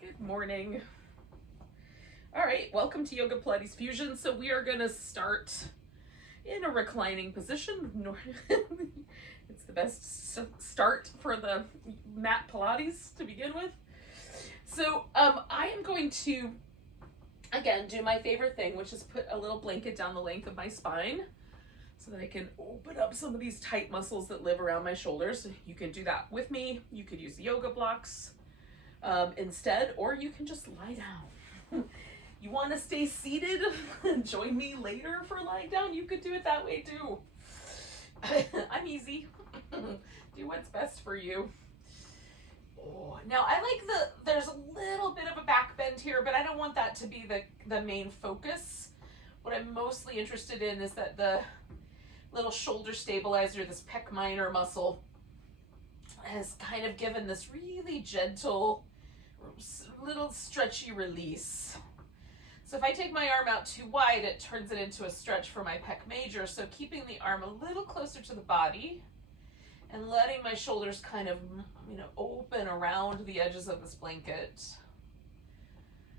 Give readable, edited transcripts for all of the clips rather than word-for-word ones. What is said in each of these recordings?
Good morning. All right, welcome to Yoga Pilates Fusion. So we are gonna start in a reclining position. It's the best start for the mat Pilates to begin with. So I am going to, again, do my favorite thing, which is put a little blanket down the length of my spine so that I can open up some of these tight muscles that live around my shoulders. You can do that with me. You could use the yoga blocks instead, or you can just lie down. You want to stay seated and join me later for lying down? You could do it that way too. I'm easy. Do what's best for you. Oh, now I like there's a little bit of a back bend here, but I don't want that to be the main focus. What I'm mostly interested in is that the little shoulder stabilizer, this pec minor muscle, has kind of given this really gentle, little stretchy release. So if I take my arm out too wide, it turns it into a stretch for my pec major. So keeping the arm a little closer to the body and letting my shoulders kind of, open around the edges of this blanket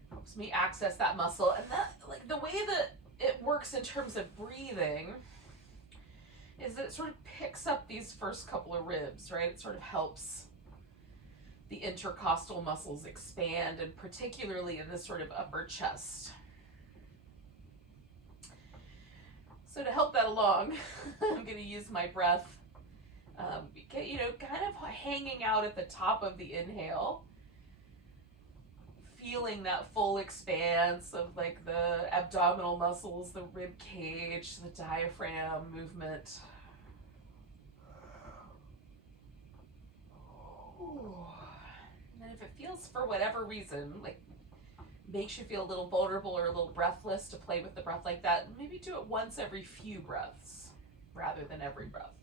helps me access that muscle. And that, like, the way that it works in terms of breathing is that it sort of picks up these first couple of ribs, right? It sort of helps the intercostal muscles expand, and particularly in this sort of upper chest. So to help that along, I'm going to use my breath, kind of hanging out at the top of the inhale, feeling that full expanse of like the abdominal muscles, the rib cage, the diaphragm movement. And if it feels, for whatever reason, like makes you feel a little vulnerable or a little breathless to play with the breath like that, maybe do it once every few breaths rather than every breath.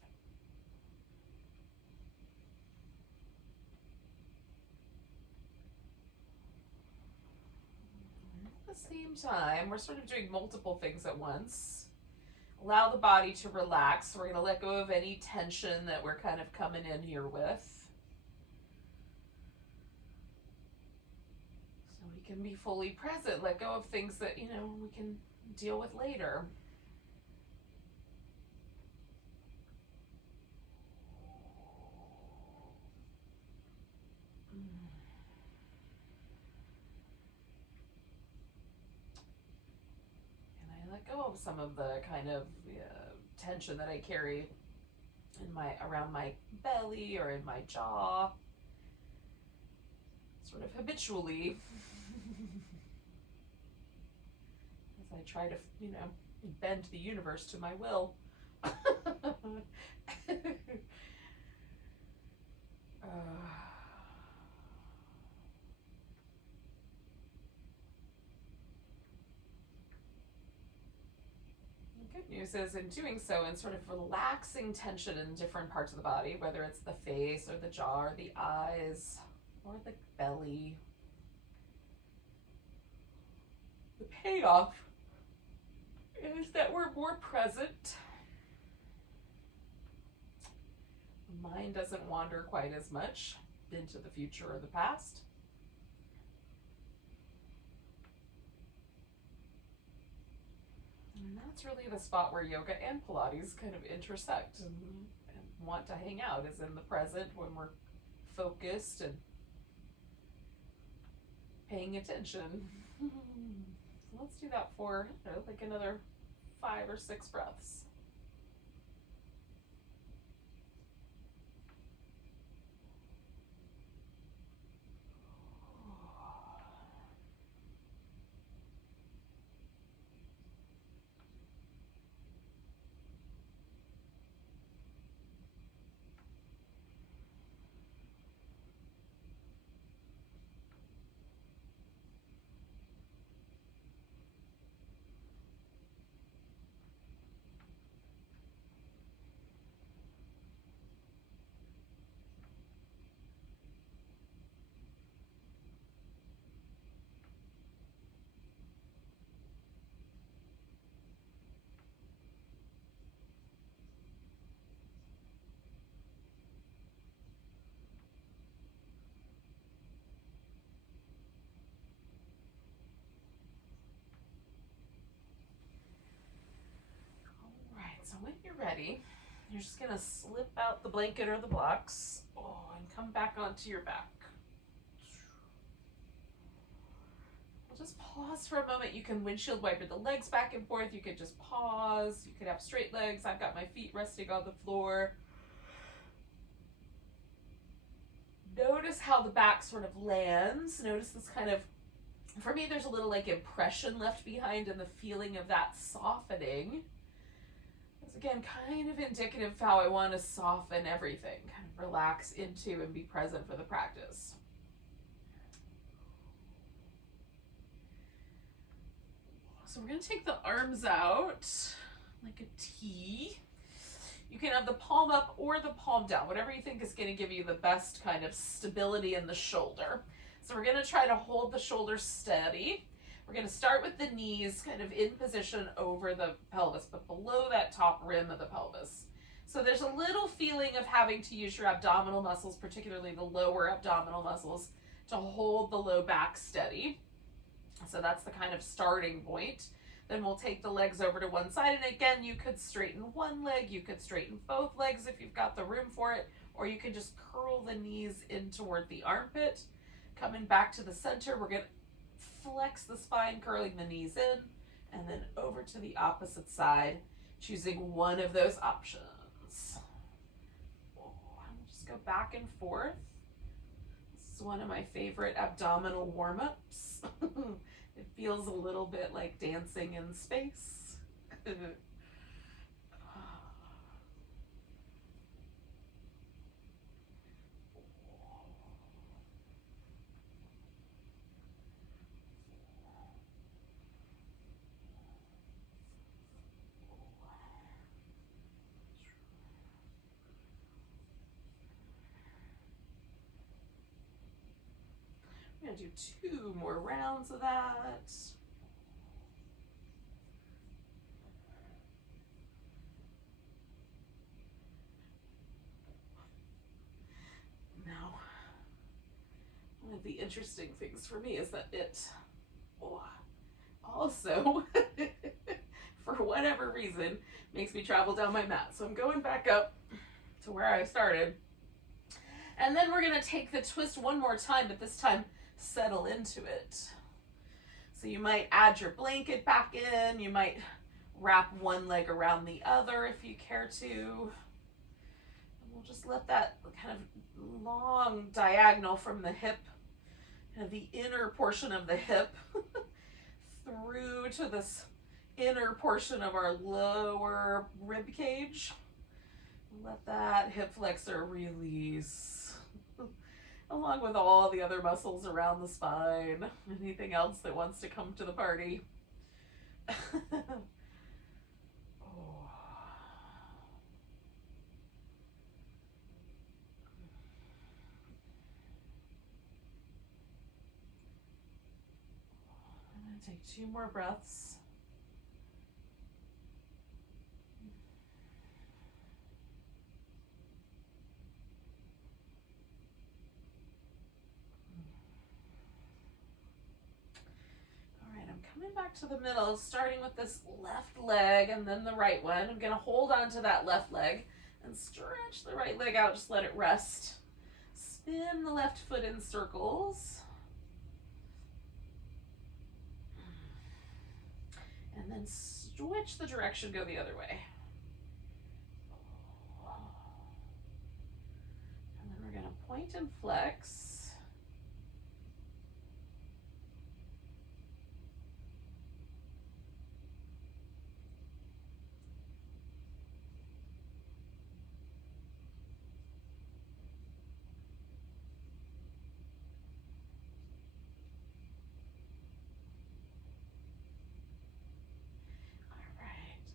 At the same time, we're sort of doing multiple things at once. Allow the body to relax. We're going to let go of any tension that we're kind of coming in here with. We can be fully present, let go of things that, we can deal with later. And I let go of some of the kind of tension that I carry around my belly or in my jaw, sort of habitually. As I try to, bend the universe to my will. The good news is, in doing so and sort of relaxing tension in different parts of the body, whether it's the face or the jaw or the eyes or the belly, the payoff is that we're more present. The mind doesn't wander quite as much into the future or the past. And that's really the spot where yoga and Pilates kind of intersect and want to hang out, is in the present when we're focused and paying attention. So let's do that for like another 5 or 6 breaths. so when you're ready, you're just gonna slip out the blanket or the blocks, and come back onto your back. We'll just pause for a moment. You can windshield wiper the legs back and forth. You could just pause. You could have straight legs. I've got my feet resting on the floor. Notice how the back sort of lands. Notice this kind of, for me, there's a little like impression left behind and the feeling of that softening. It's again kind of indicative of how I want to soften everything, kind of relax into and be present for the practice. So we're going to take the arms out like a T. You can have the palm up or the palm down, whatever you think is going to give you the best kind of stability in the shoulder. So we're going to try to hold the shoulders steady. We're going to start with the knees kind of in position over the pelvis, but below that top rim of the pelvis. So there's a little feeling of having to use your abdominal muscles, particularly the lower abdominal muscles, to hold the low back steady. So that's the kind of starting point. Then we'll take the legs over to one side, and again, you could straighten one leg, you could straighten both legs if you've got the room for it, or you can just curl the knees in toward the armpit. Coming back to the center, we're going to flex the spine, curling the knees in, and then over to the opposite side, choosing one of those options. Just go back and forth. This is one of my favorite abdominal warm-ups. It feels a little bit like dancing in space. I'm going to do 2 more rounds of that. Now, one of the interesting things for me is that it also, for whatever reason, makes me travel down my mat. So I'm going back up to where I started. And then we're going to take the twist one more time, but this time settle into it. So you might add your blanket back in. You might wrap one leg around the other if you care to. And we'll just let that kind of long diagonal from the hip, kind of the inner portion of the hip, through to this inner portion of our lower rib cage. Let that hip flexor release, along with all the other muscles around the spine. Anything else that wants to come to the party. I'm going to take 2 more breaths. Coming back to the middle, starting with this left leg and then the right one. I'm going to hold on to that left leg and stretch the right leg out. Just let it rest. Spin the left foot in circles. And then switch the direction, go the other way. And then we're going to point and flex.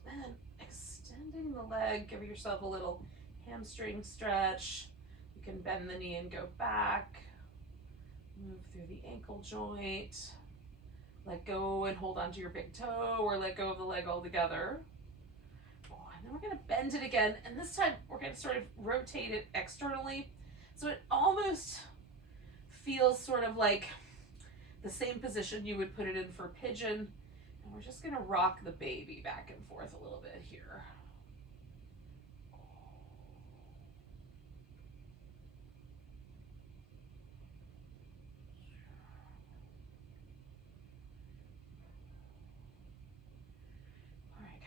Then extending the leg, give yourself a little hamstring stretch. You can bend the knee and go back. Move through the ankle joint. Let go and hold onto your big toe, or let go of the leg altogether. And then we're going to bend it again, and this time we're going to sort of rotate it externally. So it almost feels sort of like the same position you would put it in for pigeon. And we're just going to rock the baby back and forth a little bit here.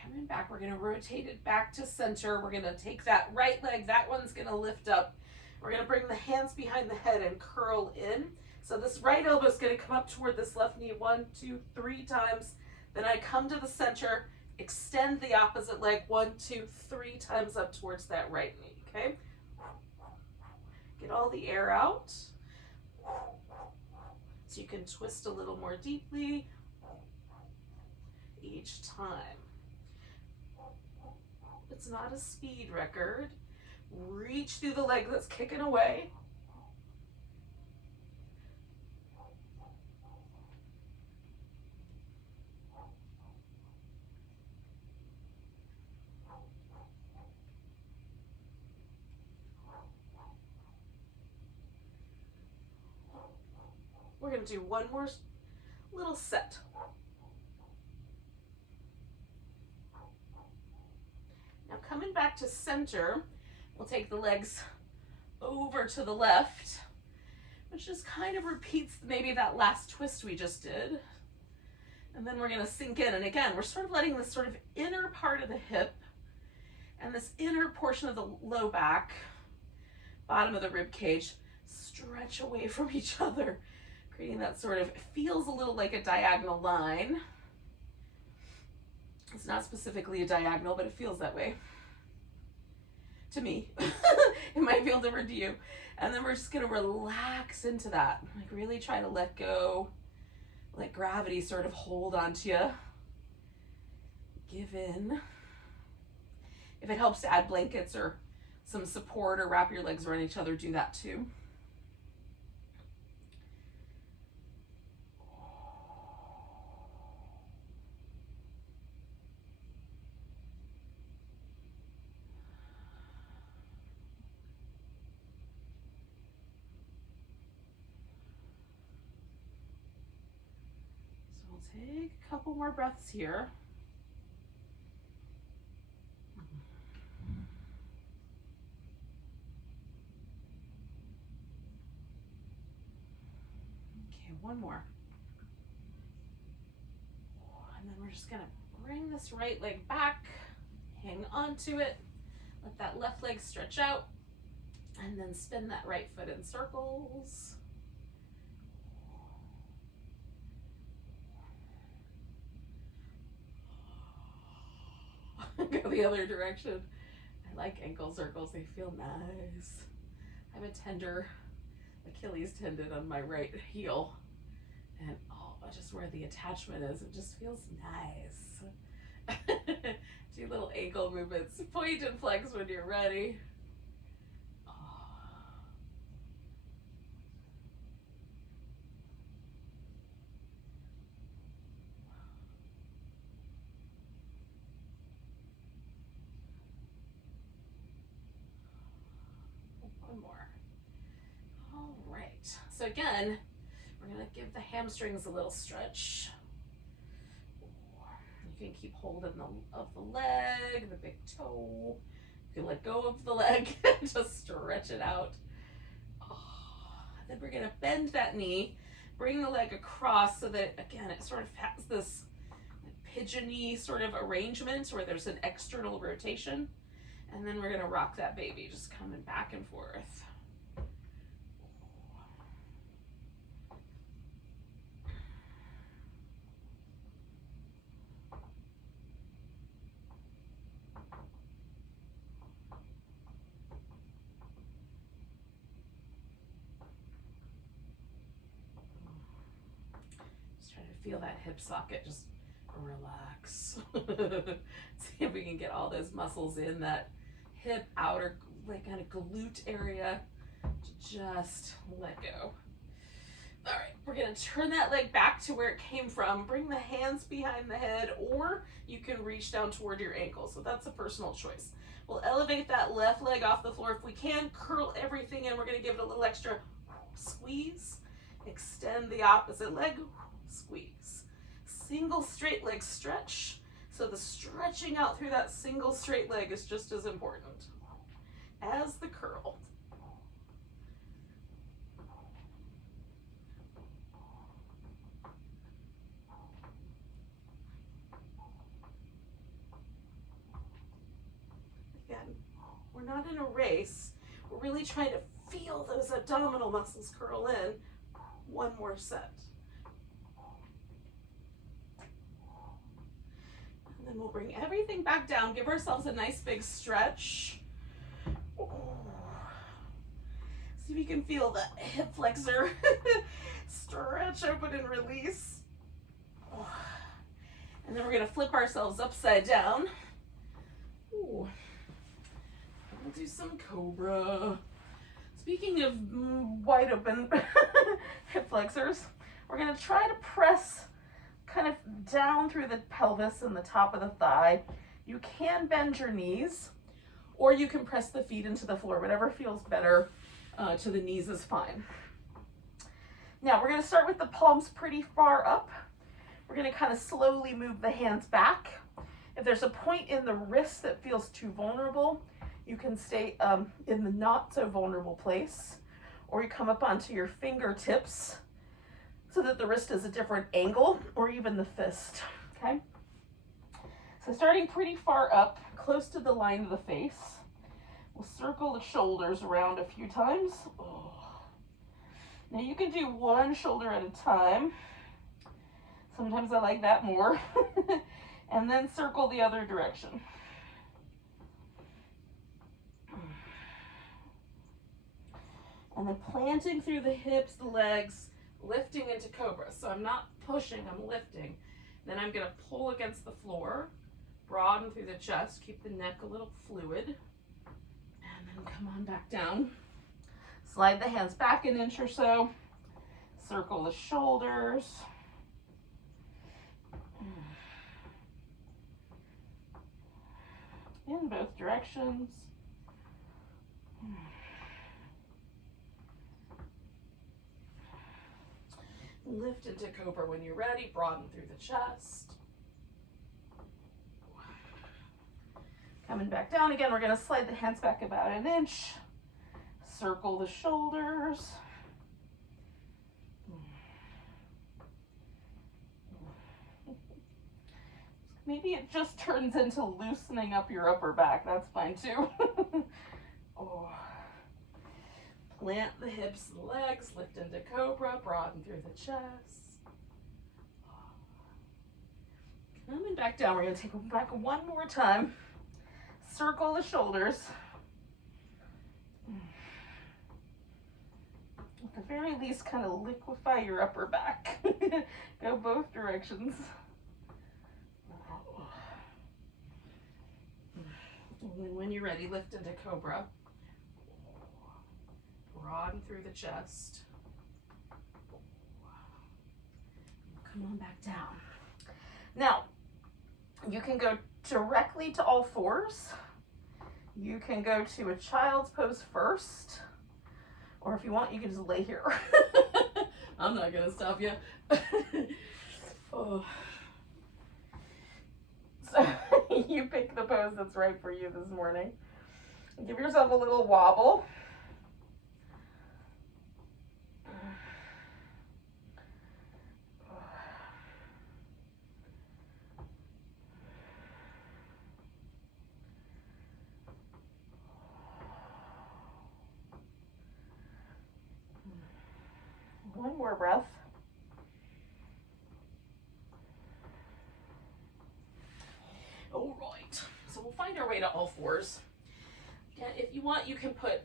Coming back, we're gonna rotate it back to center. We're gonna take that right leg, that one's gonna lift up. We're gonna bring the hands behind the head and curl in. So this right elbow is gonna come up toward this left knee 1, 2, 3 times. Then I come to the center, extend the opposite leg 1, 2, 3 times up towards that right knee, okay? Get all the air out. So you can twist a little more deeply each time. It's not a speed record. Reach through the leg that's kicking away. We're going to do one more little set. Now coming back to center, we'll take the legs over to the left, which just kind of repeats maybe that last twist we just did. And then we're going to sink in. And again, we're sort of letting this sort of inner part of the hip and this inner portion of the low back, bottom of the rib cage, stretch away from each other, creating that sort of, it feels a little like a diagonal line. It's not specifically a diagonal, but it feels that way to me. It might feel different to you. And then we're just gonna relax into that. Like really try to let go, let gravity sort of hold onto you. Give in. If it helps to add blankets or some support or wrap your legs around each other, do that too. Take a couple more breaths here. Okay, one more. And then we're just gonna bring this right leg back, hang on to it, let that left leg stretch out, and then spin that right foot in circles. Go the other direction. I like ankle circles, they feel nice. I have a tender Achilles tendon on my right heel, and oh, just where the attachment is, it just feels nice. Do little ankle movements, point and flex when you're ready. One more. All right. So again, we're going to give the hamstrings a little stretch. You can keep hold of the leg, the big toe. You can let go of the leg and just stretch it out. Then we're going to bend that knee, bring the leg across so that, again, it sort of has this pigeon-y sort of arrangement where there's an external rotation. And then we're going to rock that baby, just coming back and forth. Just trying to feel that hip socket just relax. See if we can get all those muscles in that hip outer, like kind of glute area to just let go. All right, we're gonna turn that leg back to where it came from. Bring the hands behind the head, or you can reach down toward your ankle. So that's a personal choice. We'll elevate that left leg off the floor. If we can, curl everything in. We're gonna give it a little extra squeeze. Extend the opposite leg, squeeze. Single straight leg stretch. So the stretching out through that single straight leg is just as important as the curl. We're not in a race. We're really trying to feel those abdominal muscles curl in. One more set. And then we'll bring everything back down. Give ourselves a nice big stretch. See if you can feel the hip flexor. Stretch, open, and release. And then we're going to flip ourselves upside down. Ooh. We'll do some Cobra. Speaking of wide open hip flexors, we're going to try to press kind of down through the pelvis and the top of the thigh. You can bend your knees, or you can press the feet into the floor. Whatever feels better to the knees is fine. Now we're going to start with the palms pretty far up. We're going to kind of slowly move the hands back. If there's a point in the wrist that feels too vulnerable, you can stay in the not so vulnerable place, or you come up onto your fingertips so that the wrist is a different angle, or even the fist, okay? So starting pretty far up, close to the line of the face, we'll circle the shoulders around a few times. Oh. Now you can do one shoulder at a time. Sometimes I like that more. And then circle the other direction. And then planting through the hips, the legs, lifting into Cobra. So I'm not pushing, I'm lifting. Then I'm gonna pull against the floor, broaden through the chest, keep the neck a little fluid, and then come on back down. Slide the hands back an inch or so, circle the shoulders. In both directions. Lift into Cobra when you're ready, broaden through the chest. Coming back down again, we're gonna slide the hands back about an inch, circle the shoulders. Maybe it just turns into loosening up your upper back. That's fine too. Oh. Plant the hips and legs, lift into Cobra, broaden through the chest. Coming back down, we're gonna take it back one more time. Circle the shoulders. At the very least, kind of liquefy your upper back. Go both directions. And then when you're ready, lift into Cobra. Broaden through the chest. Come on back down. Now, you can go directly to all fours. You can go to a child's pose first. Or if you want, you can just lay here. I'm not gonna stop you. Oh. So you pick the pose that's right for you this morning. Give yourself a little wobble. One more breath. All right, so we'll find our way to all fours. And if you want, you can put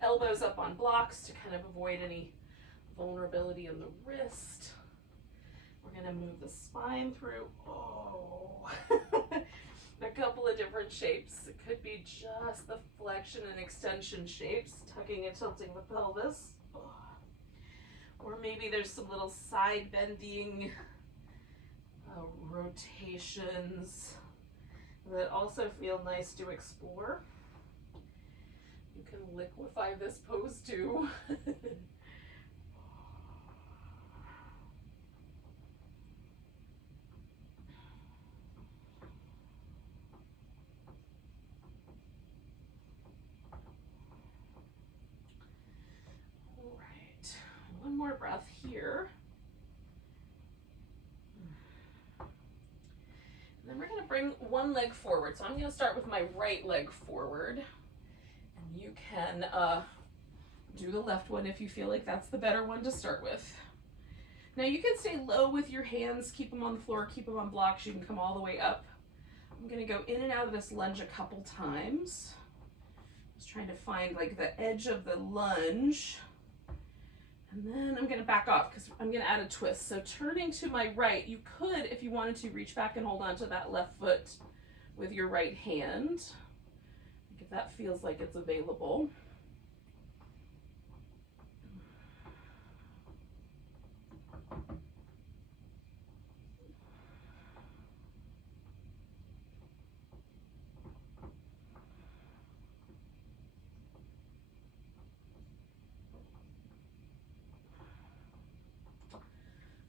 elbows up on blocks to kind of avoid any vulnerability in the wrist. We're gonna move the spine through. Oh, a couple of different shapes. It could be just the flexion and extension shapes, tucking and tilting the pelvis. Oh. Or maybe there's some little side bending rotations that also feel nice to explore. You can liquefy this pose too. All right, one more breath here. And then we're going to bring one leg forward. So I'm gonna start with my right leg forward. And you can do the left one if you feel like that's the better one to start with. Now you can stay low with your hands, keep them on the floor, keep them on blocks. You can come all the way up. I'm gonna go in and out of this lunge a couple times. Just trying to find like the edge of the lunge. And then I'm gonna back off because I'm gonna add a twist. So turning to my right, you could, if you wanted to, reach back and hold on to that left foot with your right hand, if that feels like it's available.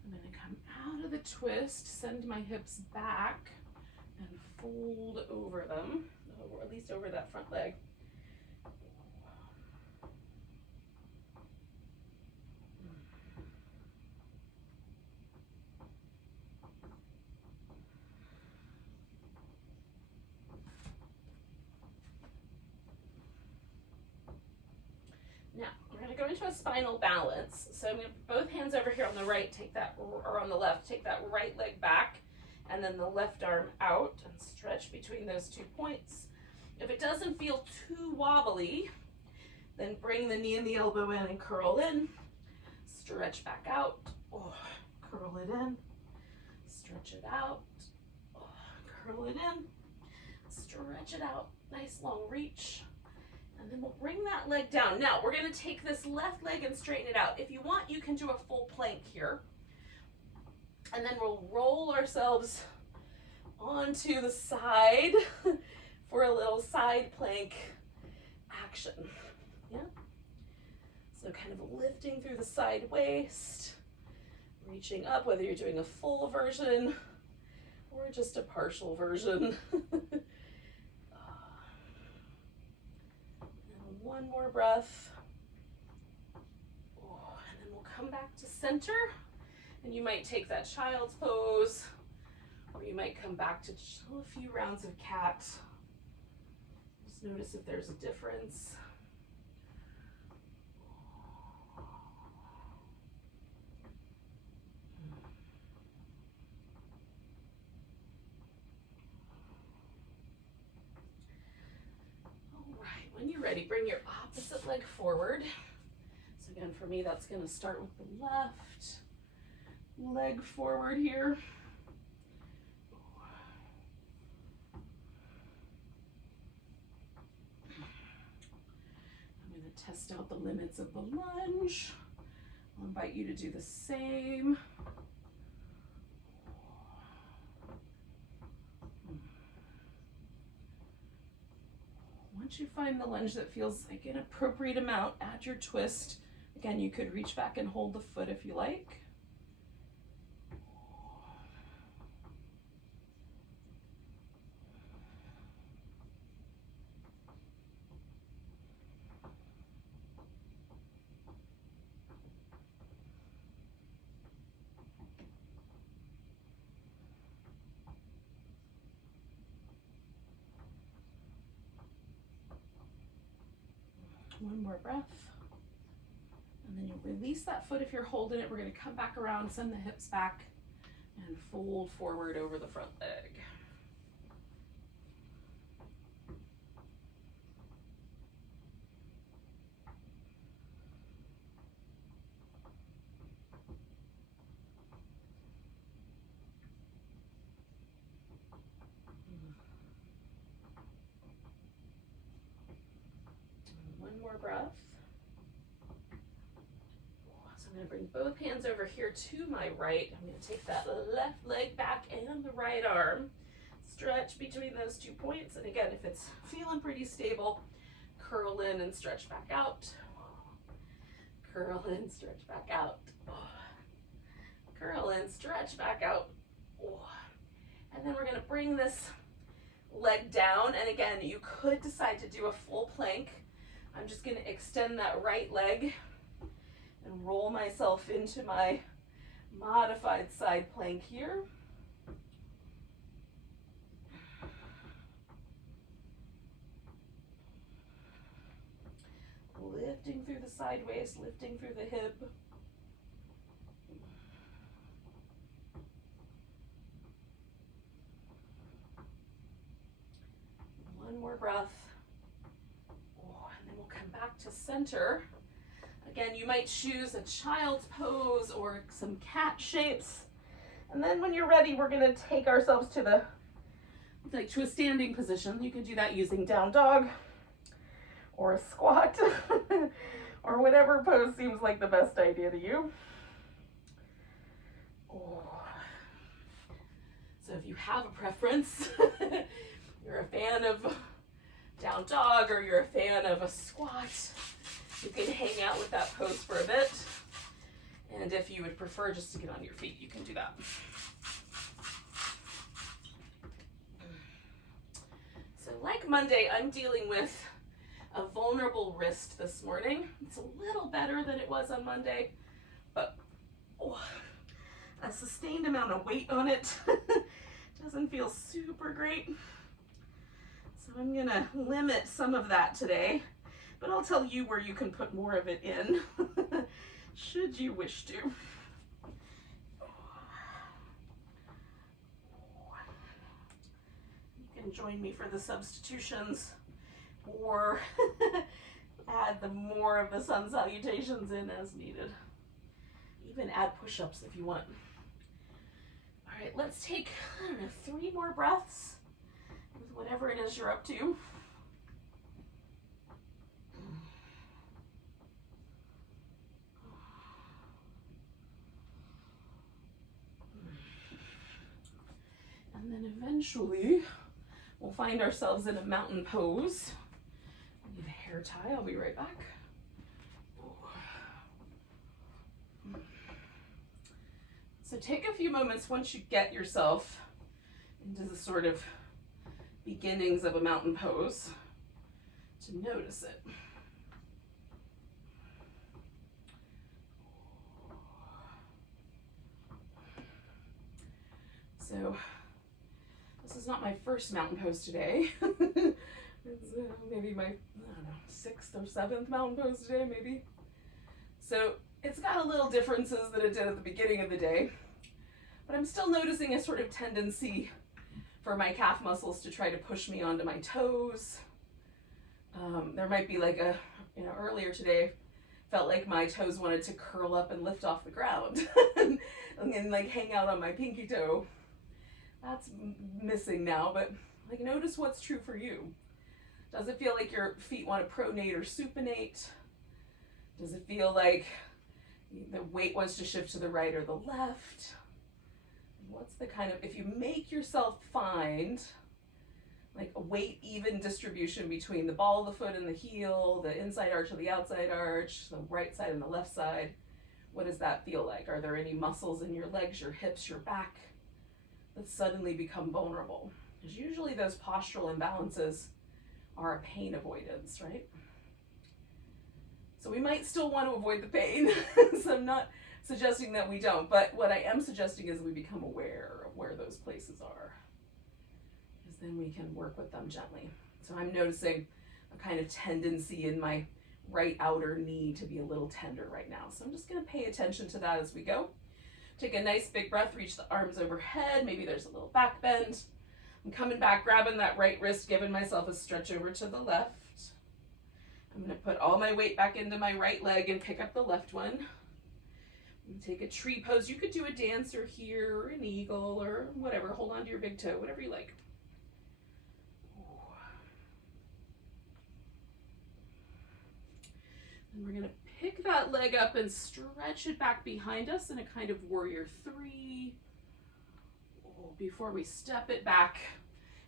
I'm going to come out of the twist, send my hips back, and fold over them, or at least over that front leg. Now, we're going to go into a spinal balance. So I'm going to put both hands over here on the right, take that, or on the left, take that right leg back, and then the left arm out, and stretch between those 2 points. If it doesn't feel too wobbly, then bring the knee and the elbow in and curl in. Stretch back out. Oh, curl it in. Stretch it out. Oh, curl it in. Stretch it out. Nice long reach. And then we'll bring that leg down. Now, we're going to take this left leg and straighten it out. If you want, you can do a full plank here. And then we'll roll ourselves onto the side for a little side plank action. Yeah? So kind of lifting through the side waist, reaching up, whether you're doing a full version or just a partial version. One more breath. Oh, and then we'll come back to center. And you might take that child's pose, or you might come back to just a few rounds of cat. Just notice if there's a difference. When you're ready, bring your opposite leg forward. So again, for me, that's going to start with the left leg forward here. I'm going to test out the limits of the lunge. I'll invite you to do the same. Once you find the lunge that feels like an appropriate amount, add your twist. Again, you could reach back and hold the foot if you like. One more breath. And then you'll release that foot if you're holding it. We're going to come back around, send the hips back, and fold forward over the front leg. One more breath. So I'm going to bring both hands over here to my right. I'm going to take that left leg back and the right arm. Stretch between those 2 points. And again, if it's feeling pretty stable, curl in and stretch back out. Curl in, stretch back out. Curl in, stretch back out. And then we're going to bring this leg down. And again, you could decide to do a full plank. I'm just going to extend that right leg and roll myself into my modified side plank here. lifting through the sideways, lifting through the hip. One more breath. Oh, and then we'll come back to center. Again, you might choose a child's pose or some cat shapes. And then when you're ready, we're gonna take ourselves to to a standing position. You can do that using down dog or a squat or whatever pose seems like the best idea to you. Oh. So if you have a preference, you're a fan of down dog or you're a fan of a squat, you can hang out with that pose for a bit. And if you would prefer just to get on your feet, you can do that. So like Monday, I'm dealing with a vulnerable wrist this morning. It's a little better than it was on Monday, but a sustained amount of weight on it doesn't feel super great. So I'm gonna limit some of that today, but I'll tell you where you can put more of it in, should you wish to. You can join me for the substitutions or add the more of the sun salutations in as needed. Even add push-ups if you want. All right, let's take, 3 more breaths with whatever it is you're up to. And then eventually we'll find ourselves in a mountain pose. I need a hair tie, I'll be right back. So take a few moments once you get yourself into the sort of beginnings of a mountain pose to notice it. So this is not my first mountain pose today. It's maybe my, 6th or 7th mountain pose today, maybe. So it's got a little differences than it did at the beginning of the day, but I'm still noticing a sort of tendency for my calf muscles to try to push me onto my toes. There might be like earlier today, felt like my toes wanted to curl up and lift off the ground and then like hang out on my pinky toe. That's missing now, but like notice what's true for you. Does it feel like your feet want to pronate or supinate? Does it feel like the weight wants to shift to the right or the left? What's the kind of, if you make yourself find like a weight even distribution between the ball of the foot and the heel, the inside arch or the outside arch, the right side and the left side, what does that feel like? Are there any muscles in your legs, your hips, your back that suddenly become vulnerable? Because usually those postural imbalances are a pain avoidance, right? So we might still want to avoid the pain. So I'm not suggesting that we don't, but what I am suggesting is we become aware of where those places are, because then we can work with them gently. So I'm noticing a kind of tendency in my right outer knee to be a little tender right now. So I'm just going to pay attention to that as we go. Take a nice big breath, reach the arms overhead. Maybe there's a little back bend. I'm coming back, grabbing that right wrist, giving myself a stretch over to the left. I'm going to put all my weight back into my right leg and pick up the left one. Take a tree pose. You could do a dancer here or an eagle or whatever. Hold on to your big toe, whatever you like. And we're going to pick that leg up and stretch it back behind us in a kind of warrior 3 before we step it back.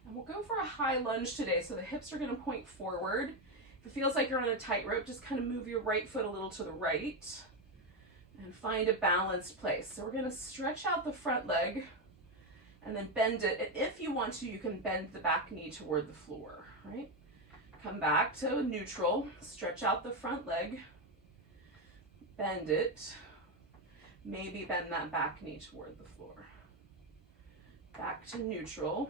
And we'll go for a high lunge today. So the hips are going to point forward. If it feels like you're on a tightrope, just kind of move your right foot a little to the right and find a balanced place. So we're going to stretch out the front leg and then bend it. And if you want to, you can bend the back knee toward the floor, right? Come back to neutral, stretch out the front leg, bend it, maybe bend that back knee toward the floor. Back to neutral.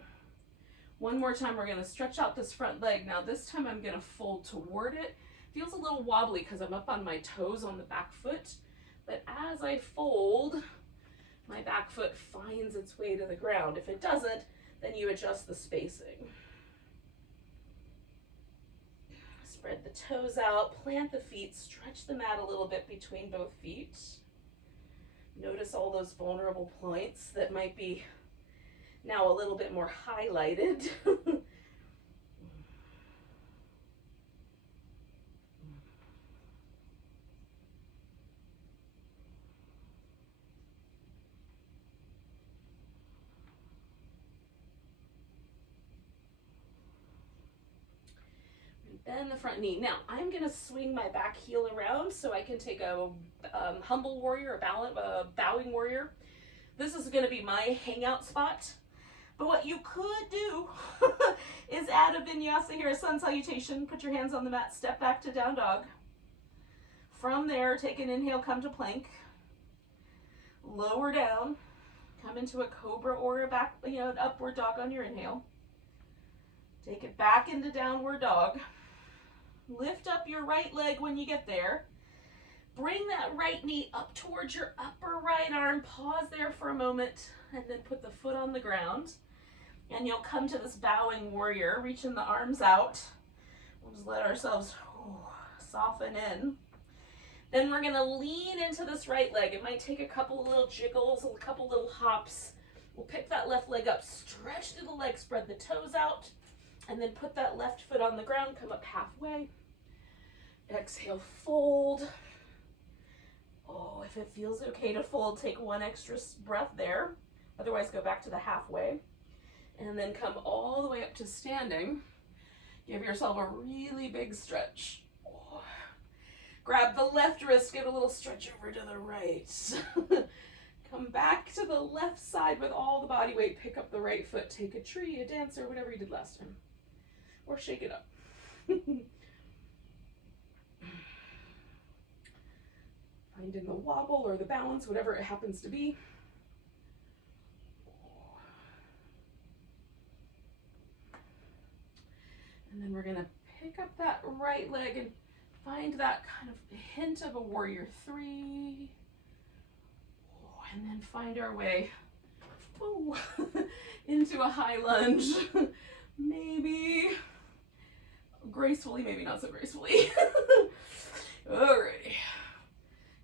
One more time, we're going to stretch out this front leg. Now this time I'm going to fold toward it Feels a little wobbly because I'm up on my toes on the back foot, but as I fold, my back foot finds its way to the ground. If it doesn't, then you adjust the spacing. Spread the toes out, plant the feet, stretch the mat a little bit between both feet. Notice all those vulnerable points that might be now a little bit more highlighted. Bend the front knee. Now I'm going to swing my back heel around so I can take a humble warrior, a bowing warrior. This is going to be my hangout spot. But what you could do is add a vinyasa here, a sun salutation. Put your hands on the mat, step back to down dog. From there, take an inhale, come to plank. Lower down, come into a cobra or a back, an upward dog on your inhale. Take it back into downward dog. Lift up your right leg when you get there. Bring that right knee up towards your upper right arm. Pause there for a moment and then put the foot on the ground. And you'll come to this bowing warrior, reaching the arms out. We'll just let ourselves soften in. Then we're gonna lean into this right leg. It might take a couple of little jiggles, a couple little hops. We'll pick that left leg up, stretch through the leg, spread the toes out, and then put that left foot on the ground, come up halfway. Exhale, fold. Oh, if it feels okay to fold, take one extra breath there. Otherwise, go back to the halfway. And then come all the way up to standing. Give yourself a really big stretch. Oh. Grab the left wrist, give a little stretch over to the right. Come back to the left side with all the body weight. Pick up the right foot. Take a tree, a dancer, whatever you did last time. Or shake it up. Finding the wobble or the balance, whatever it happens to be. And then we're gonna pick up that right leg and find that kind of hint of a warrior three. And then find our way into a high lunge. Maybe gracefully, maybe not so gracefully. Alrighty.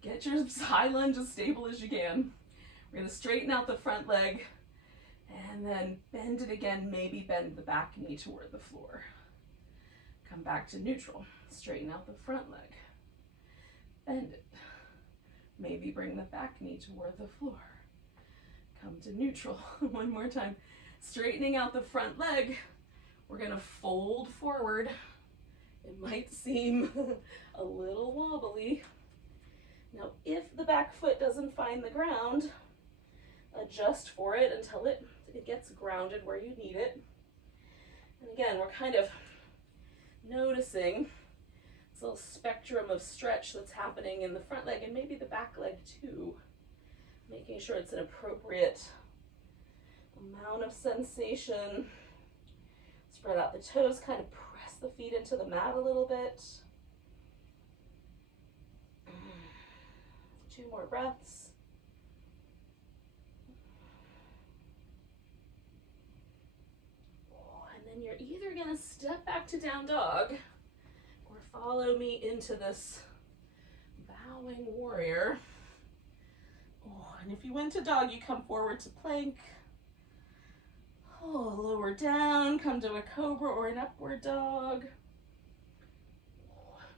Get your high lunge as stable as you can. We're gonna straighten out the front leg and then bend it again, maybe bend the back knee toward the floor. Come back to neutral. Straighten out the front leg. Bend it. Maybe bring the back knee toward the floor. Come to neutral. One more time. Straightening out the front leg. We're gonna fold forward. It might seem a little wobbly. Now, if the back foot doesn't find the ground, adjust for it until it gets grounded where you need it. And again, we're kind of noticing this little spectrum of stretch that's happening in the front leg and maybe the back leg too. Making sure it's an appropriate amount of sensation. Spread out the toes, kind of press the feet into the mat a little bit. 2 more breaths. And then you're either gonna step back to down dog or follow me into this bowing warrior. And if you went to dog, you come forward to plank. Lower down, come to a cobra or an upward dog.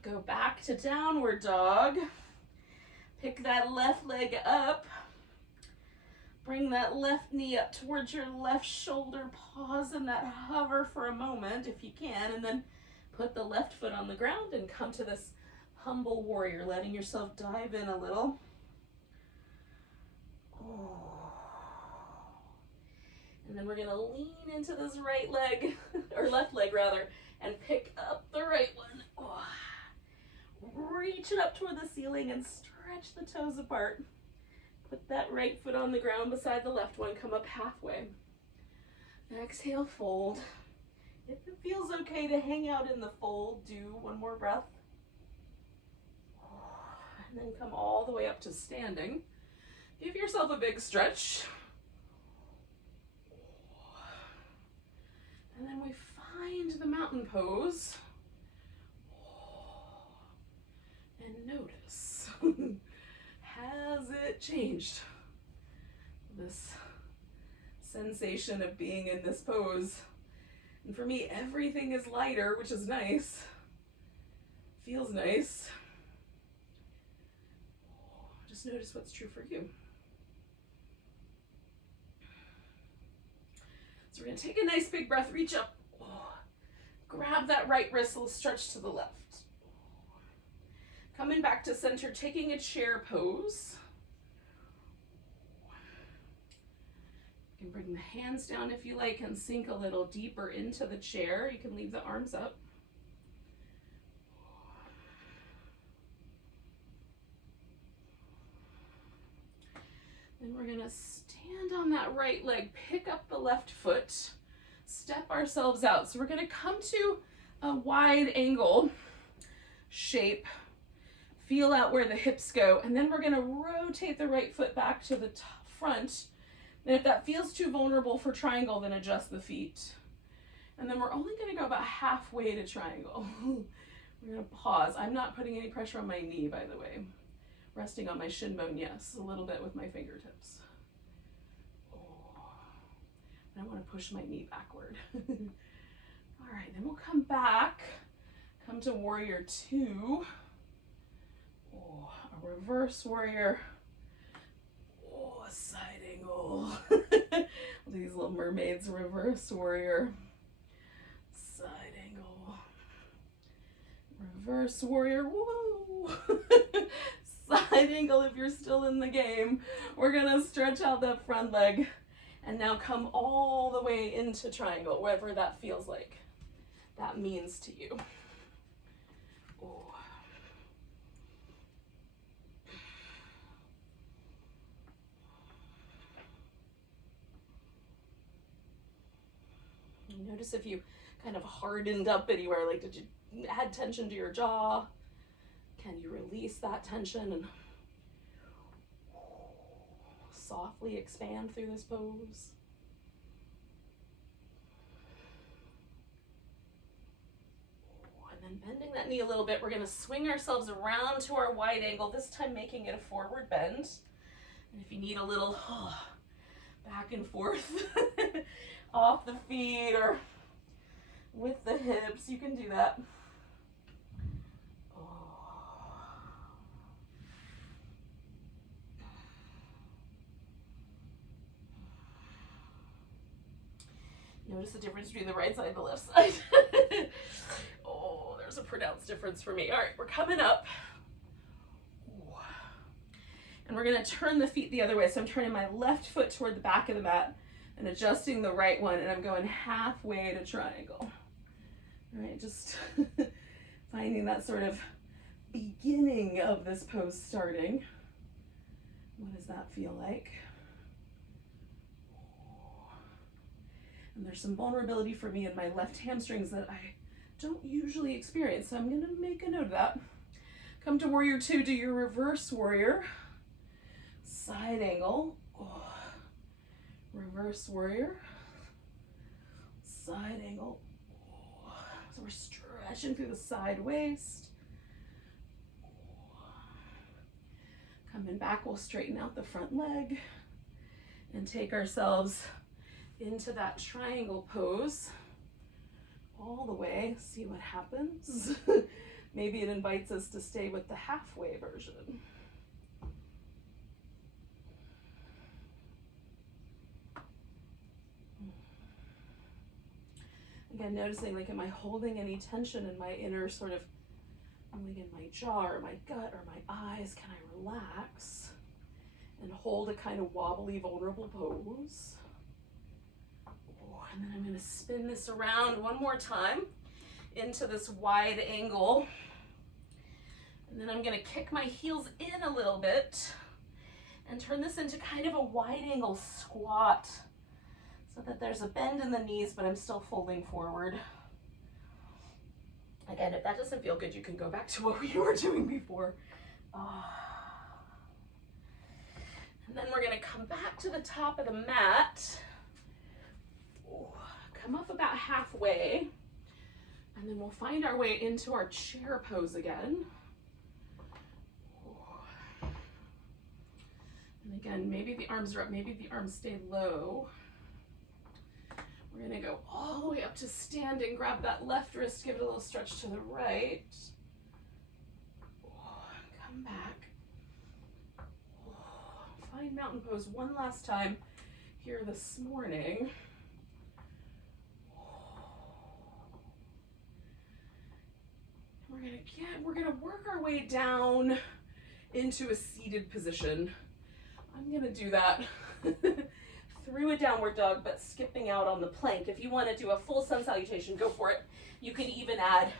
Go back to downward dog. Pick that left leg up. Bring that left knee up towards your left shoulder. Pause in that hover for a moment if you can, and then put the left foot on the ground and come to this humble warrior, letting yourself dive in a little. And then we're gonna lean into this right leg, or left leg rather, and pick up the right one. Reach it up toward the ceiling and stretch the toes apart. Put that right foot on the ground beside the left one, come up halfway. Exhale, fold. If it feels okay to hang out in the fold, do one more breath. And then come all the way up to standing. Give yourself a big stretch. And then we find the mountain pose. And notice, has it changed? This sensation of being in this pose. And for me, everything is lighter, which is nice. Feels nice. Just notice what's true for you. So we're gonna take a nice big breath, reach up. Grab that right wrist, a little stretch to the left. Coming back to center, taking a chair pose. You can bring the hands down if you like and sink a little deeper into the chair. You can leave the arms up. Then we're gonna stand on that right leg, pick up the left foot, step ourselves out. So we're gonna come to a wide angle shape. Feel out where the hips go, and then we're gonna rotate the right foot back to the front. And if that feels too vulnerable for triangle, then adjust the feet. And then we're only gonna go about halfway to triangle. We're gonna pause. I'm not putting any pressure on my knee, by the way. Resting on my shin bone, yes, a little bit with my fingertips. And I wanna push my knee backward. All right, then we'll come back, come to warrior two. A reverse warrior. A side angle. These little mermaids, reverse warrior. Side angle. Reverse warrior. Whoa. Side angle if you're still in the game. We're gonna stretch out that front leg and now come all the way into triangle, whatever that feels like. That means to you. Notice if you kind of hardened up anywhere, like did you add tension to your jaw? Can you release that tension and softly expand through this pose? And then bending that knee a little bit, we're gonna swing ourselves around to our wide angle, this time making it a forward bend. And if you need a little back and forth off the feet or with the hips, you can do that. Notice the difference between the right side and the left side. Oh, there's a pronounced difference for me. All right, we're coming up. And we're gonna turn the feet the other way. So I'm turning my left foot toward the back of the mat and adjusting the right one, and I'm going halfway to triangle. All right, just finding that sort of beginning of this pose starting. What does that feel like? And there's some vulnerability for me in my left hamstrings that I don't usually experience, so I'm gonna make a note of that. Come to warrior two, do your reverse warrior. Side angle. Reverse warrior. Side angle. So we're stretching through the side waist. Coming back, we'll straighten out the front leg and take ourselves into that triangle pose all the way. See what happens. Maybe it invites us to stay with the halfway version. Again, noticing, like, am I holding any tension in my inner sort of, like in my jaw or my gut or my eyes? Can I relax and hold a kind of wobbly, vulnerable pose? And then I'm going to spin this around one more time into this wide angle. And then I'm going to kick my heels in a little bit and turn this into kind of a wide angle squat so that there's a bend in the knees, but I'm still folding forward. Again, if that doesn't feel good, you can go back to what we were doing before. And then we're gonna come back to the top of the mat. Come up about halfway, and then we'll find our way into our chair pose again. And again, maybe the arms are up, maybe the arms stay low. We're gonna go all the way up to standing, grab that left wrist, give it a little stretch to the right. Come back. Find mountain pose one last time here this morning. We're gonna work our way down into a seated position. I'm gonna do that through a downward dog, but skipping out on the plank. If you want to do a full sun salutation, go for it. You can even add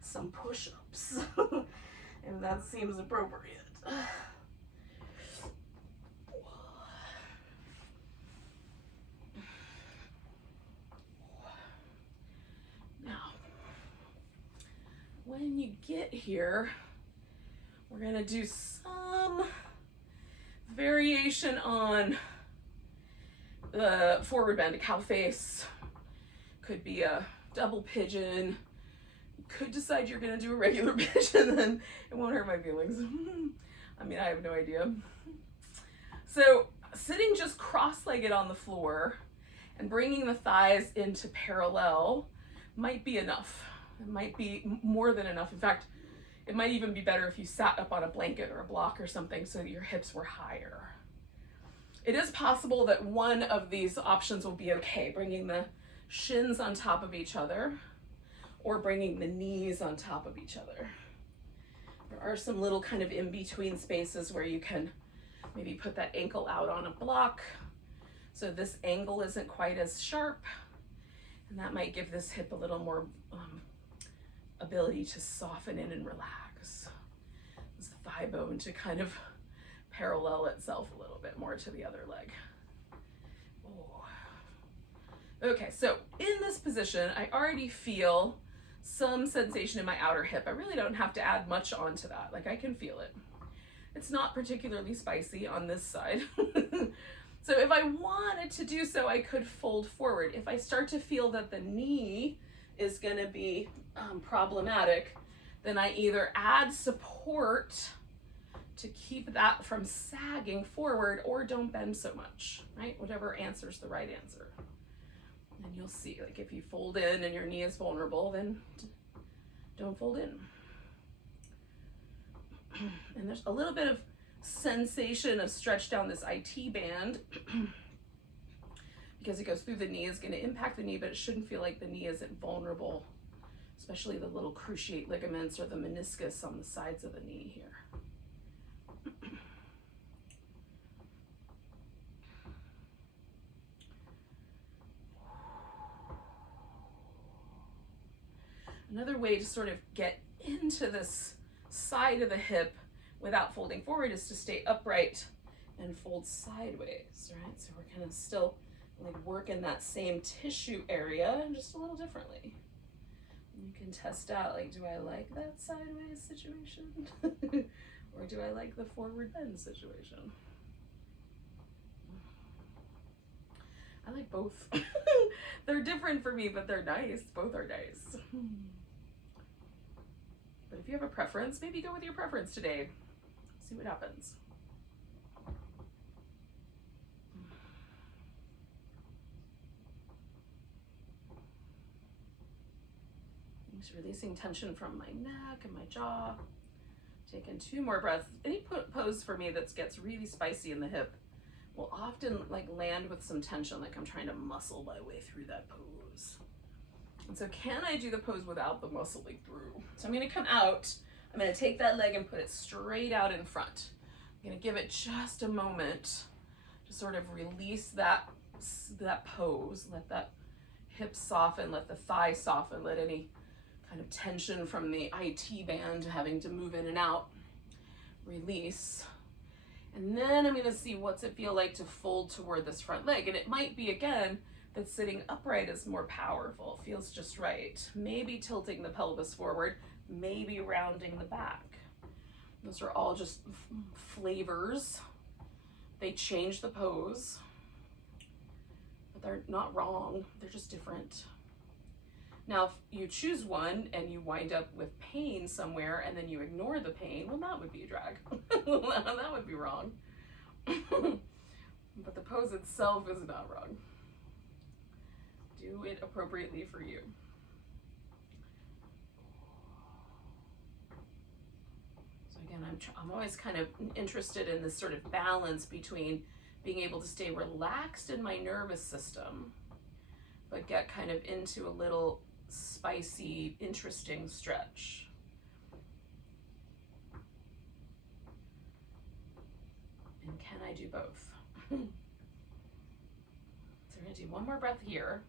some push-ups if that seems appropriate. When you get here, we're gonna do some variation on the forward bend, a cow face, could be a double pigeon. You could decide you're gonna do a regular pigeon, then it won't hurt my feelings. I mean, I have no idea. So sitting just cross-legged on the floor and bringing the thighs into parallel might be enough. It might be more than enough. In fact, it might even be better if you sat up on a blanket or a block or something so that your hips were higher. It is possible that one of these options will be okay, bringing the shins on top of each other or bringing the knees on top of each other. There are some little kind of in-between spaces where you can maybe put that ankle out on a block so this angle isn't quite as sharp, and that might give this hip a little more ability to soften in and relax. This thigh bone to kind of parallel itself a little bit more to the other leg. Oh. Okay, so in this position, I already feel some sensation in my outer hip. I really don't have to add much onto that. Like, I can feel it. It's not particularly spicy on this side. So if I wanted to do so, I could fold forward. If I start to feel that the knee is going to be problematic, then I either add support to keep that from sagging forward, or don't bend so much, right? Whatever answer's the right answer. And you'll see, like, if you fold in and your knee is vulnerable, then don't fold in. And there's a little bit of sensation of stretch down this IT band because it goes through the knee, is going to impact the knee, but it shouldn't feel like the knee isn't vulnerable, especially the little cruciate ligaments or the meniscus on the sides of the knee here. Another way to sort of get into this side of the hip without folding forward is to stay upright and fold sideways, right? So we're kind of still like working that same tissue area, just a little differently. You can test out, like, do I like that sideways situation? Or do I like the forward bend situation? I like both. They're different for me, but they're nice. Both are nice. But if you have a preference, maybe go with your preference today. See what happens. Just releasing tension from my neck and my jaw. Taking 2 more breaths. Any pose for me that gets really spicy in the hip will often like land with some tension, like I'm trying to muscle my way through that pose. And so can I do the pose without the muscling through? So I'm gonna come out, I'm gonna take that leg and put it straight out in front. I'm gonna give it just a moment to sort of release that pose, let that hip soften, let the thigh soften, let any kind of tension from the IT band having to move in and out release. And then I'm gonna see what's it feel like to fold toward this front leg. And it might be, again, that sitting upright is more powerful, feels just right. Maybe tilting the pelvis forward, maybe rounding the back. Those are all just flavors. They change the pose, but they're not wrong. They're just different. Now, if you choose one and you wind up with pain somewhere and then you ignore the pain, well, that would be a drag. That would be wrong. But the pose itself is not wrong. Do it appropriately for you. So again, I'm always kind of interested in this sort of balance between being able to stay relaxed in my nervous system, but get kind of into a little spicy, interesting stretch. And can I do both? So we're gonna do one more breath here.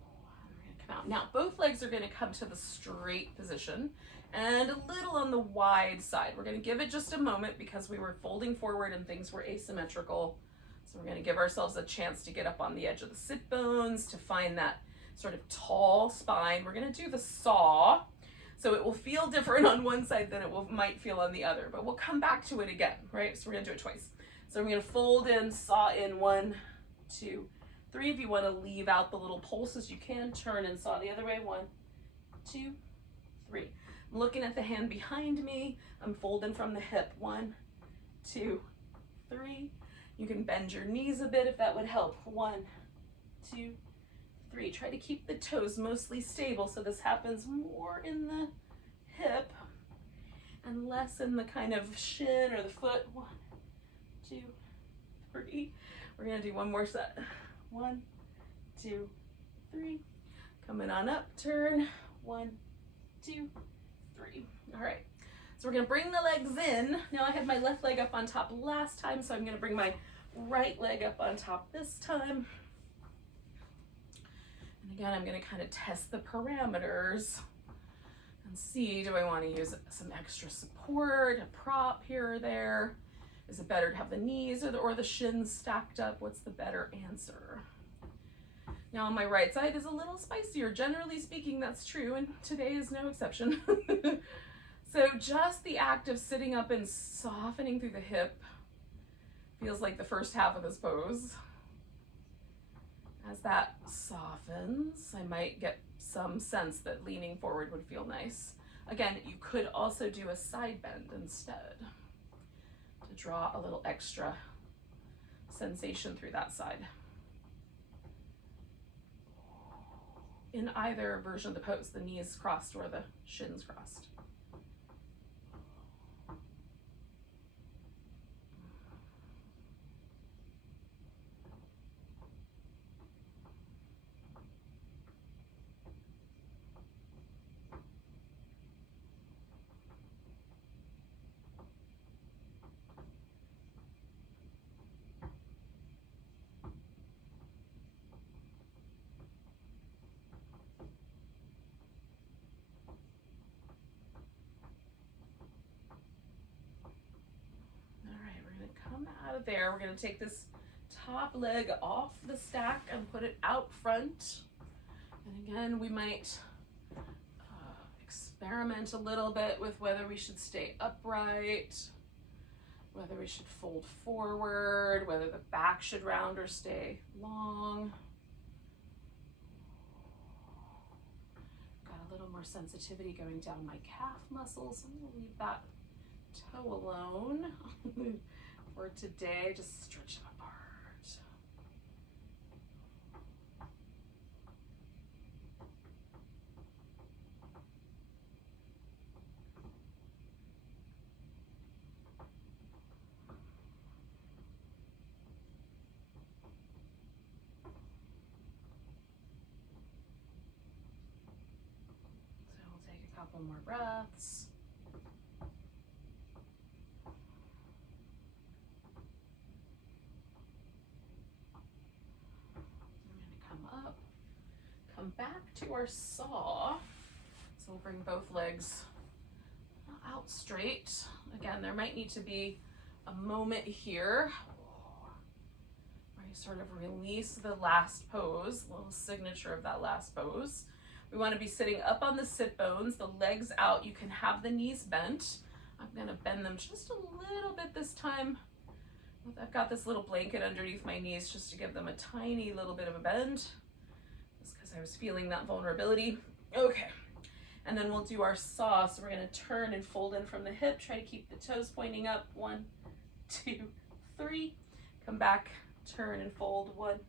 We're gonna come out. Now, both legs are gonna come to the straight position and a little on the wide side. We're gonna give it just a moment because we were folding forward and things were asymmetrical. So we're gonna give ourselves a chance to get up on the edge of the sit bones, to find that sort of tall spine. We're gonna do the saw. So it will feel different on one side than it might feel on the other, but we'll come back to it again, right? So we're gonna do it twice. So I'm gonna fold in, saw in, 1, 2, 3. If you wanna leave out the little pulses, you can. Turn and saw the other way. 1, 2, 3. I'm looking at the hand behind me. I'm folding from the hip. 1, 2, 3. You can bend your knees a bit if that would help. 1, 2, 3. Try to keep the toes mostly stable so this happens more in the hip and less in the kind of shin or the foot. 1, 2, 3. We're gonna do one more set. 1, 2, 3. Coming on up, turn. 1, 2, 3. All right. So we're gonna bring the legs in. Now I had my left leg up on top last time, so I'm gonna bring my right leg up on top this time. And again, I'm gonna kind of test the parameters and see, do I wanna use some extra support, a prop here or there? Is it better to have the knees or the shins stacked up? What's the better answer? Now on my right side is a little spicier. Generally speaking, that's true, and today is no exception. So just the act of sitting up and softening through the hip feels like the first half of this pose. As that softens, I might get some sense that leaning forward would feel nice. Again, you could also do a side bend instead to draw a little extra sensation through that side. In either version of the pose, the knees crossed or the shins crossed. Out of there, we're going to take this top leg off the stack and put it out front. And again, we might experiment a little bit with whether we should stay upright, whether we should fold forward, whether the back should round or stay long. Got a little more sensitivity going down my calf muscles. I'm going to leave that toe alone. For today, just stretch them apart. So we'll take a couple more breaths. Come back to our saw. So we'll bring both legs out straight. Again, there might need to be a moment here where you sort of release the last pose, a little signature of that last pose. We want to be sitting up on the sit bones, the legs out. You can have the knees bent. I'm gonna bend them just a little bit this time. I've got this little blanket underneath my knees just to give them a tiny little bit of a bend, just because I was feeling that vulnerability. Okay, and then we'll do our saw. So we're gonna turn and fold in from the hip, try to keep the toes pointing up. 1, 2, 3. Come back, turn and fold. 1,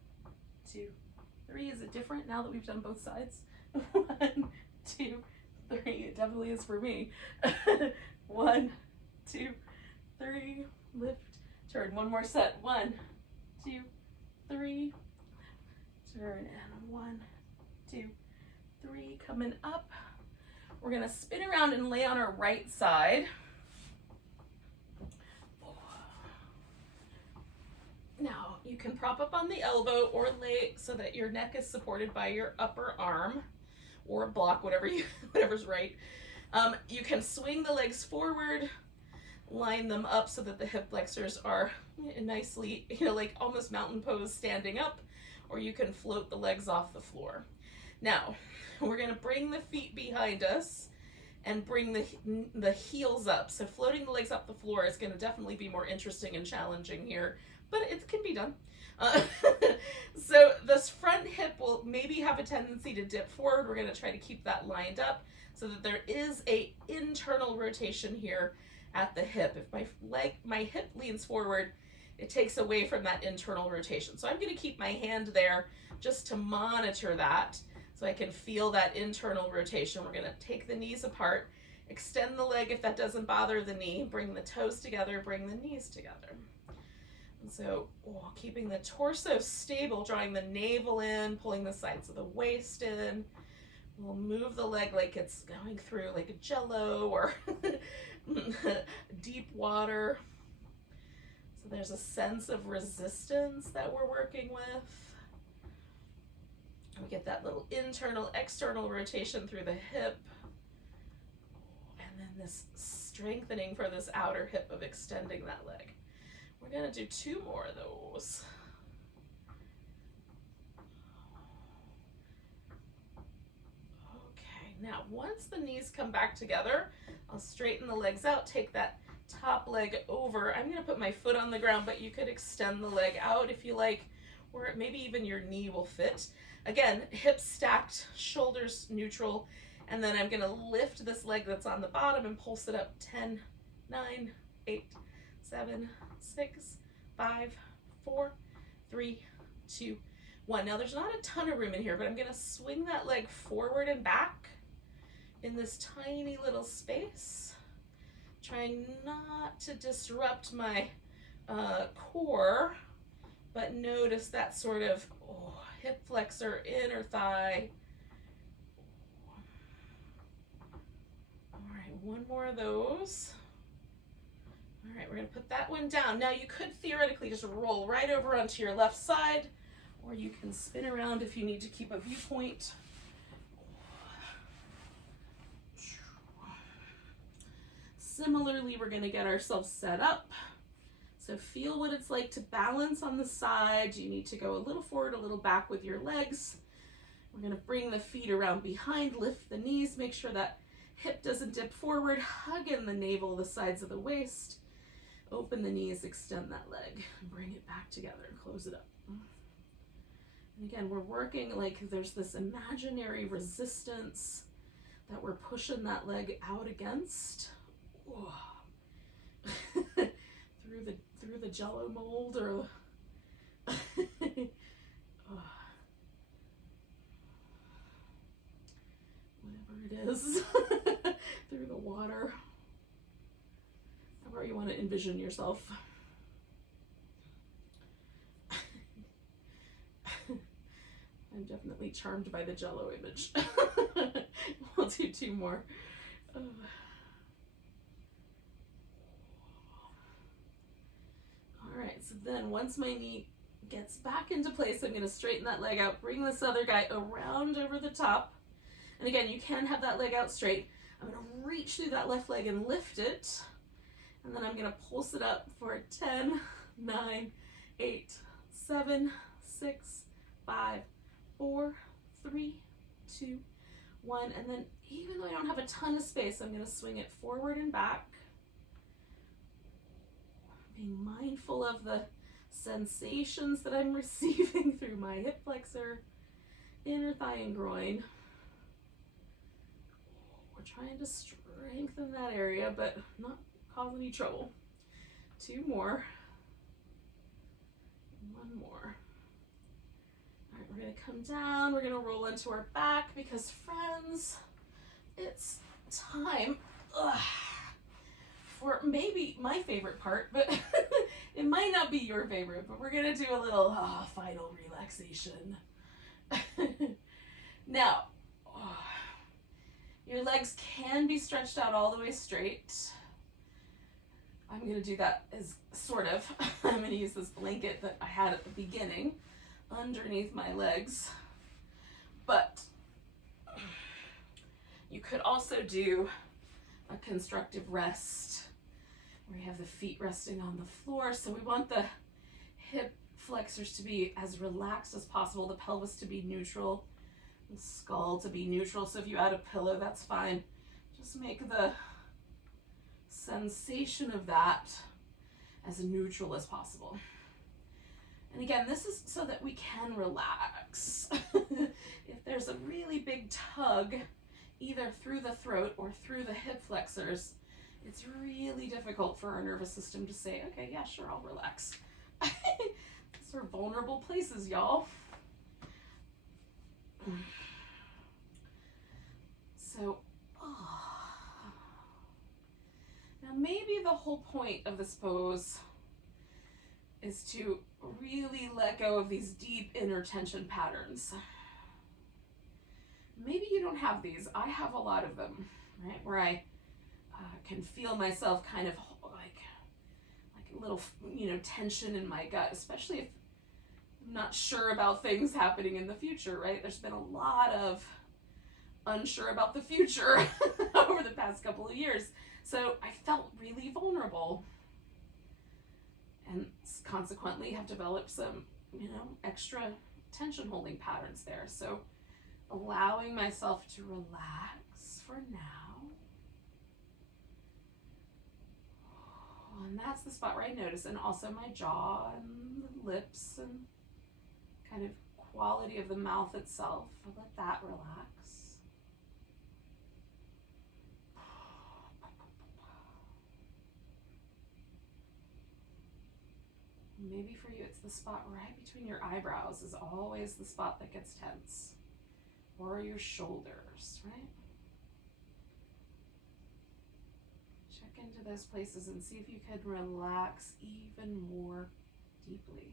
2, 3. Is it different now that we've done both sides? 1, 2, 3. It definitely is for me. 1, 2, 3. Lift, turn. One more set. 1, 2, 3. Turn, and 1, 2, 3. Coming up. We're gonna spin around and lay on our right side. Now, you can prop up on the elbow or lay so that your neck is supported by your upper arm, or block, whatever's right. You can swing the legs forward, line them up so that the hip flexors are nicely, like almost mountain pose standing up, or you can float the legs off the floor. Now, we're gonna bring the feet behind us and bring the heels up. So floating the legs up the floor is gonna definitely be more interesting and challenging here, but it can be done. So this front hip will maybe have a tendency to dip forward. We're gonna try to keep that lined up so that there is a internal rotation here at the hip. If my hip leans forward, it takes away from that internal rotation. So I'm gonna keep my hand there just to monitor that so I can feel that internal rotation. We're gonna take the knees apart, extend the leg if that doesn't bother the knee, bring the toes together, bring the knees together. And so keeping the torso stable, drawing the navel in, pulling the sides of the waist in. We'll move the leg like it's going through like a jello or deep water. So there's a sense of resistance that we're working with. We get that little internal, external rotation through the hip. And then this strengthening for this outer hip of extending that leg. We're gonna do 2 more of those. Okay, now once the knees come back together, I'll straighten the legs out, take that top leg over. I'm gonna put my foot on the ground, but you could extend the leg out if you like, or maybe even your knee will fit. Again, hips stacked, shoulders neutral, and then I'm gonna lift this leg that's on the bottom and pulse it up. 10, 9, 8, 7, 6, 5, 4, 3, 2, 1. Now there's not a ton of room in here, but I'm gonna swing that leg forward and back in this tiny little space, trying not to disrupt my core, but notice that sort of hip flexor, inner thigh. All right, 1 more of those. All right, we're gonna put that one down. Now you could theoretically just roll right over onto your left side, or you can spin around if you need to keep a viewpoint. Similarly, we're gonna get ourselves set up. So feel what it's like to balance on the side. You need to go a little forward, a little back with your legs. We're gonna bring the feet around behind, lift the knees, make sure that hip doesn't dip forward, hug in the navel, the sides of the waist, open the knees, extend that leg, bring it back together and close it up. And again, we're working like there's this imaginary resistance that we're pushing that leg out against. through the jello mold or whatever it is, through the water, however you want to envision yourself. I'm definitely charmed by the jello image. We'll do 2 more. All right, so then once my knee gets back into place, I'm gonna straighten that leg out, bring this other guy around over the top. And again, you can have that leg out straight. I'm gonna reach through that left leg and lift it. And then I'm gonna pulse it up for 10, 9, 8, 7, 6, 5, 4, 3, 2, 1. And then even though I don't have a ton of space, I'm gonna swing it forward and back. Being mindful of the sensations that I'm receiving through my hip flexor, inner thigh, and groin. We're trying to strengthen that area, but not cause any trouble. 2 more. 1 more. All right, we're gonna come down. We're gonna roll into our back because, friends, it's time for maybe my favorite part, but it might not be your favorite, but we're gonna do a little final relaxation. Now, your legs can be stretched out all the way straight. I'm going to do that as sort of. I'm going to use this blanket that I had at the beginning underneath my legs. But you could also do a constructive rest where you have the feet resting on the floor. So we want the hip flexors to be as relaxed as possible, the pelvis to be neutral, the skull to be neutral. So if you add a pillow, that's fine. Just make the sensation of that as neutral as possible. And again, this is so that we can relax. If there's a really big tug, either through the throat or through the hip flexors, it's really difficult for our nervous system to say, okay, yeah, sure, I'll relax. These are vulnerable places, y'all. So, now maybe the whole point of this pose is to really let go of these deep inner tension patterns. Maybe you don't have these. I have a lot of them, right? Where I can feel myself kind of like a little, tension in my gut, especially if I'm not sure about things happening in the future, right? There's been a lot of unsure about the future over the past couple of years. So I felt really vulnerable and consequently have developed some, extra tension holding patterns there. So allowing myself to relax for now. And that's the spot where I notice, and also my jaw and the lips and kind of quality of the mouth itself. I'll let that relax. Maybe for you it's the spot right between your eyebrows is always the spot that gets tense. Or your shoulders, right? Check into those places and see if you can relax even more deeply.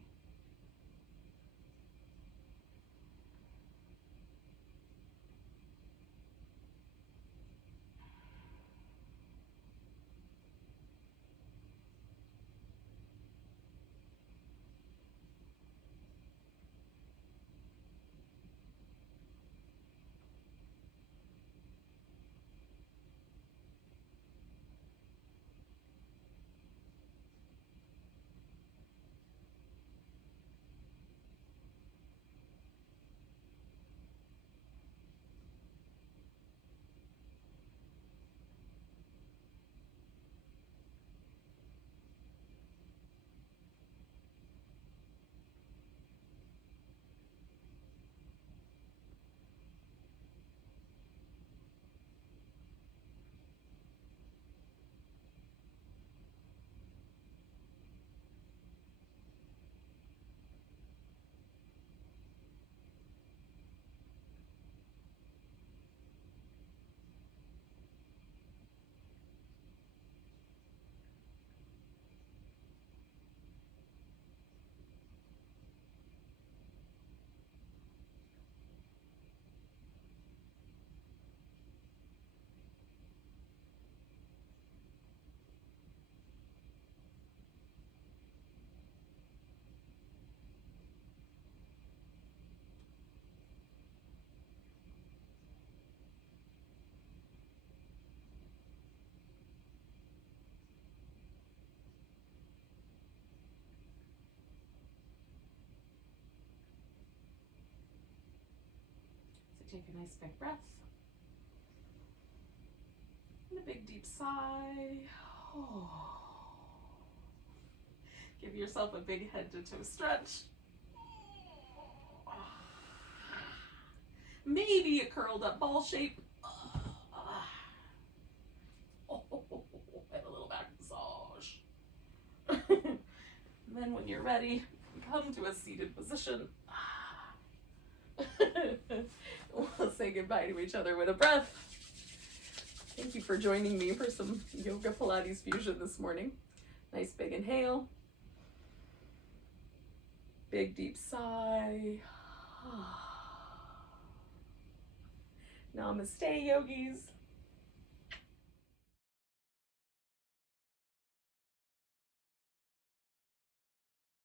Take a nice big breath. And a big deep sigh. Oh. Give yourself a big head to toe stretch. Maybe a curled up ball shape. And a little back massage. And then when you're ready, come to a seated position. We'll say goodbye to each other with a breath. Thank you for joining me for some yoga Pilates fusion this morning. Nice big inhale. Big deep sigh. Namaste, yogis.